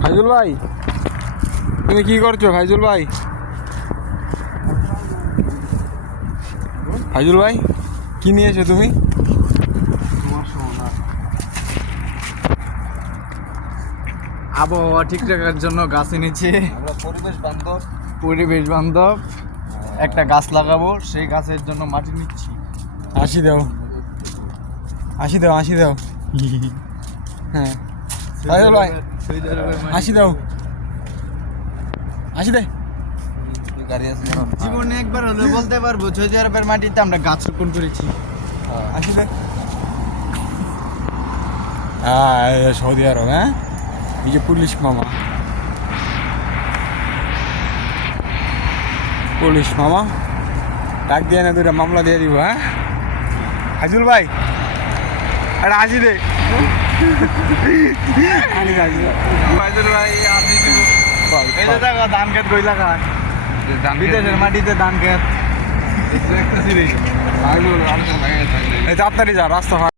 ফাইজুল ভাই, তুমি কি করছো ফাইজুল ভাই? ফাইজুল ভাই কি নিয়েছো তুমি? আবহাওয়া ঠিক রাখার জন্য গাছ এনেছি। পরিবেশ বান্ধব একটা গাছ লাগাবো, সেই গাছের জন্য মাটি নিচ্ছি। আসি দাও, আসি দাও, আসি দাও। হ্যাঁ ফাইজুল ভাই আসি দাও, আসি দে। জীবনে একবার হলে বলতে পারবো সৌদি আরবের মাটিতে আমরা গাছ রোপণ করেছি। আসি দে। হ্যাঁ সৌদি আরব, হ্যাঁ এই যে পুলিশ মামা, পুলিশ মামা ডাক দিয়ে না দুটা মামলা দিয়ে দিব। হ্যাঁ ফাইজুল ভাই আরে আসি দে। ফাইজুল ভাই আপনি এই যে দেখো ধান ক্ষেত কই লাগায়, বিদেশের মাটিতে ধান ক্ষেত। এই তাড়াতাড়ি যা, রাস্তা